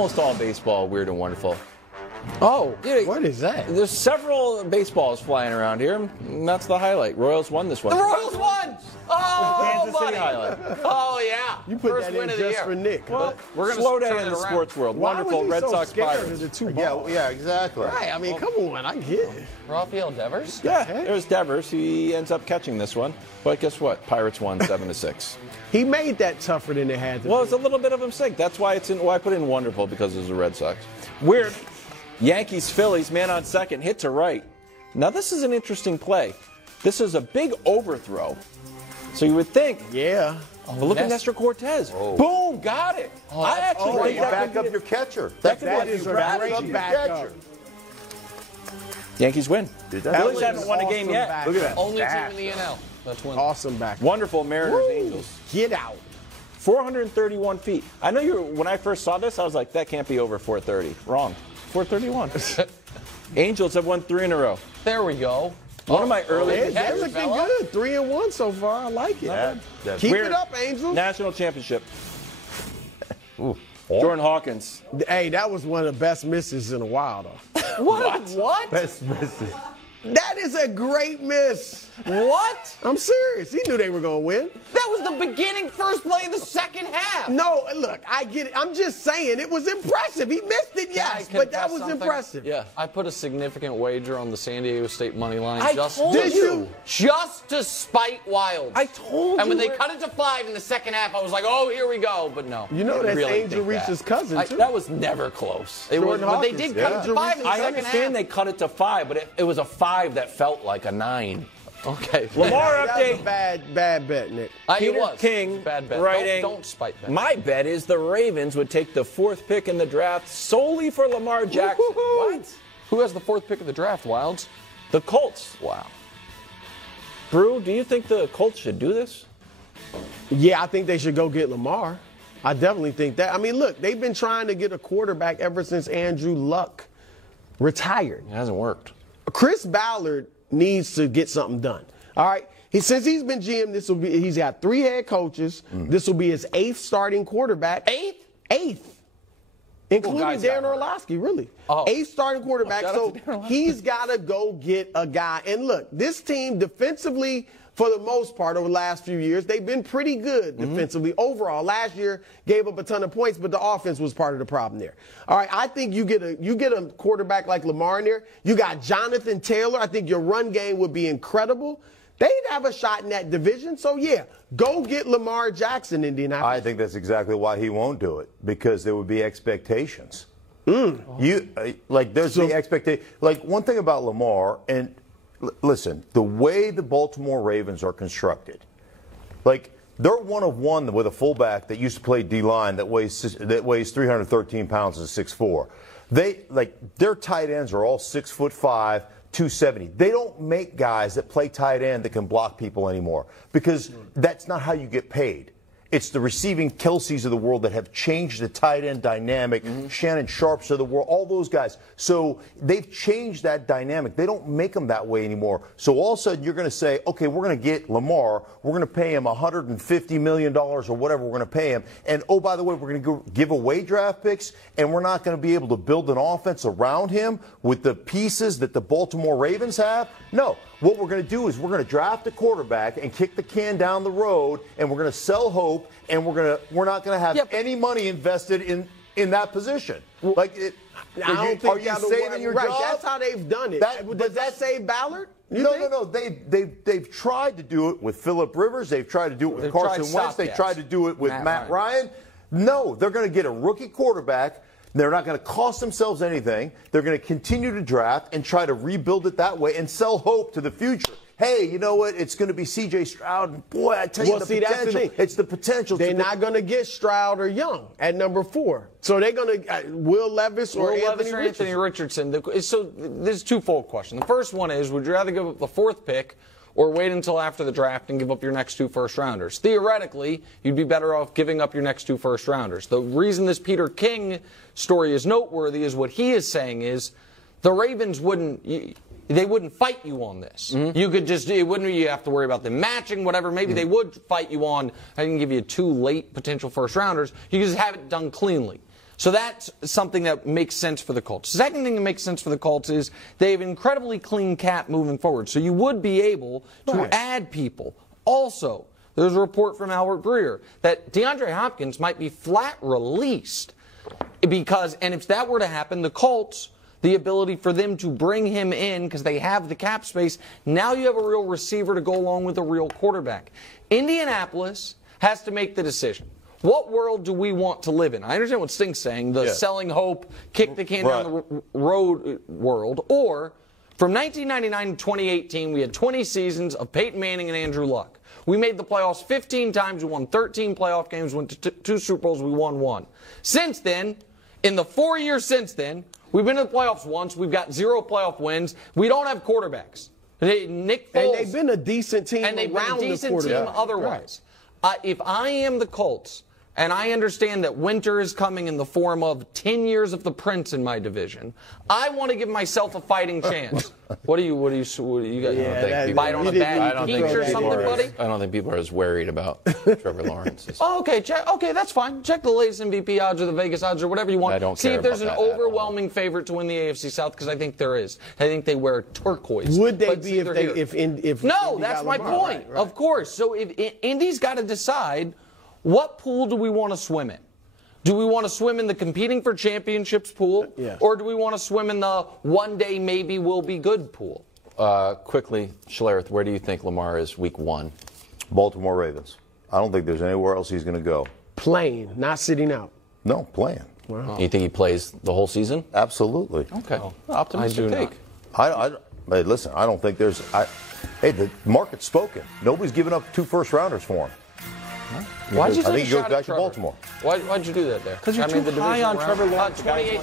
Almost all baseball, weird and wonderful. Oh, Yeah, what is that? There's several baseballs flying around here, and that's the highlight. Royals won this one. The Royals won! Oh, Kansas City buddy. highlight. Oh, yeah. You put First that win in of the just year. for Nick. Well, We're gonna slow down turn in it the around. sports world. Why Wonderful was he Red so Sox scared Pirates. of the two Yeah, balls? yeah, exactly. Right, I mean, come on, I get it. Rafael Devers? Yeah, there's Devers. He ends up catching this one. But guess what? Pirates won 7-6. He made that tougher than it had to Well, be. it's a little bit of a mistake. That's why I put in wonderful, because it's the Red Sox. Weird. Yankees, Phillies, man on second, hit to right. Now this is an interesting play. This is a big overthrow. So you would think, Yeah. but look at Nestor Cortez. Boom, got it. I actually think You that back could up be your catcher. that That could be is a strategy. Back up great your backup. catcher. Yankees win. Dude, that Phillies was haven't won a game awesome yet. back. Look at that. Only team stat. in the NL. That's one. Awesome back. Wonderful Mariners, Woo. Angels. Get out. 431 feet. I know when I first saw this, I was like, that can't be over 430. Wrong. 431. Angels have won 3 in a row. There we go. One of my early They're Catcher, looking fella. good. 3-1 so far. I like it. That's Keep Weird. it up, Angels. national championship. Jordan Hawkins. Hey, that was one of the best misses in a while, though. What? best misses. That is a great miss. What? I'm serious. He knew they were going to win. That was the beginning first play of the second half. No, look, I get it. I'm just saying it was impressive. He missed it, yes, Can I but that confess was something? impressive. Yeah. I put a significant wager on the San Diego State money line I just told Did you? just to spite Wilds. I told And when you they cut it to 5 in the second half, I was like, oh, here we go. But no. You know I that's really Angel think Reese's that. cousin, too. That was never close. It was, Jordan but they Hawkins, did cut yeah. it to 5 in the I second understand half. they cut it to 5, but it was a 5 that felt like a 9. Okay. Lamar That was update. a bad bet, Nick. It Peter was. King, Bad bet. writing, Don't spite that. My bet is the Ravens would take the 4th pick in the draft solely for Lamar Jackson. What? Who has the 4th pick of the draft, Wilds? The Colts. Wow. Brew, do you think the Colts should do this? Yeah, I think they should go get Lamar. I definitely think that. I mean, look, they've been trying to get a quarterback ever since Andrew Luck retired. It hasn't worked. Chris Ballard needs to get something done. All right. Since he's been GM, he's got 3 head coaches. This will be his 8th starting quarterback. 8th. Including guys Darren got hurt. Orlovsky, really. Oh. 8th starting quarterback. Shout So out to Darren Orlovsky. he's got to go get a guy. And look, this team defensively, for the most part, over the last few years, they've been pretty good defensively overall. Last year, gave up a ton of points, but the offense was part of the problem there. All right, I think you get a quarterback like Lamar in there. You got Jonathan Taylor. I think your run game would be incredible. They'd have a shot in that division. So, yeah, go get Lamar Jackson, Indianapolis. I think that's exactly why he won't do it, because there would be expectations. There's the expectation. Like, one thing about Lamar, and listen, the way the Baltimore Ravens are constructed, like, they're one of one with a fullback that used to play D-line that weighs 313 pounds and 6'4". Their tight ends are all 6'5", 270. They don't make guys that play tight end that can block people anymore, because that's not how you get paid. It's the receiving Kelseys of the world that have changed the tight end dynamic, Shannon Sharps of the world, all those guys. So they've changed that dynamic. They don't make them that way anymore. So all of a sudden you're going to say, okay, we're going to get Lamar. We're going to pay him $150 million or whatever we're going to pay him. And, oh, by the way, we're going to give away draft picks, and we're not going to be able to build an offense around him with the pieces that the Baltimore Ravens have. No. What we're going to do is we're going to draft a quarterback and kick the can down the road, and we're going to sell hope, and we're not going to have any money invested in that position. I don't think are you that'll saving work. your right, job? That's how they've done it. Does that save Ballard? No. They've tried to do it with Phillip Rivers. They've tried to do it with They've Carson tried Wentz. They stopgaps. tried to do it with Matt Ryan. No, they're going to get a rookie quarterback. They're not going to cost themselves anything. They're going to continue to draft and try to rebuild it that way and sell hope to the future. Hey, you know what? It's going to be C.J. Stroud. And boy, I tell you, Well, see, that's the potential. thing. It's the potential. They're not going to get Stroud or Young at number 4. So they're going to Will Levis or Anthony Richardson. So there's a twofold question. The first one is, would you rather give up the 4th pick or wait until after the draft and give up your next 2 first-rounders? Theoretically, you'd be better off giving up your next 2 first-rounders. The reason this Peter King story is noteworthy is what he is saying is the Ravens wouldn't fight you on this. You could just, you have to worry about them matching, whatever. Maybe they would fight you on, I can give you 2 late potential first-rounders. You can just have it done cleanly. So that's something that makes sense for the Colts. The second thing that makes sense for the Colts is they have an incredibly clean cap moving forward. So you would be able to add people. Also, there's a report from Albert Breer that DeAndre Hopkins might be flat released because, and if that were to happen, the Colts, the ability for them to bring him in because they have the cap space, now you have a real receiver to go along with a real quarterback. Indianapolis has to make the decision. What world do we want to live in? I understand what Sting's saying, the selling hope, kick the can down the road world. Or, from 1999 to 2018, we had 20 seasons of Peyton Manning and Andrew Luck. We made the playoffs 15 times. We won 13 playoff games, went to 2 Super Bowls, we won 1. Since then, in the 4 years since then, we've been to the playoffs once. We've got 0 playoff wins. We don't have quarterbacks. Nick Foles. And they've been a decent team and they've been a decent team otherwise. If I am the Colts, and I understand that winter is coming in the form of 10 years of the Prince in my division, I want to give myself a fighting chance. What do you guys bite on a bad peach or something, buddy? I don't think people are as worried about Trevor Lawrence. Okay, that's fine. Check the latest MVP odds or the Vegas odds or whatever you want. I don't See care if there's an about that overwhelming favorite to win the AFC South, because I think there is. I think they wear turquoise. Would they be if No, Indy that's got my Lamar, point. right. Of course. So if Indy's got to decide, what pool do we want to swim in? Do we want to swim in the competing for championships pool, or do we want to swim in the one day maybe we'll be good pool? Quickly, Schlereth, where do you think Lamar is week 1? Baltimore Ravens. I don't think there's anywhere else he's going to go. Playing, not sitting out. No, playing. Wow. You think he plays the whole season? Absolutely. Okay. Optimistic take. Hey, listen, I don't think there's. Hey, the market's spoken. Nobody's giving up 2 first-rounders for him. Why'd you I think he goes back to Baltimore. Why'd you do that there? Because you're too high on Trevor Lawrence. 28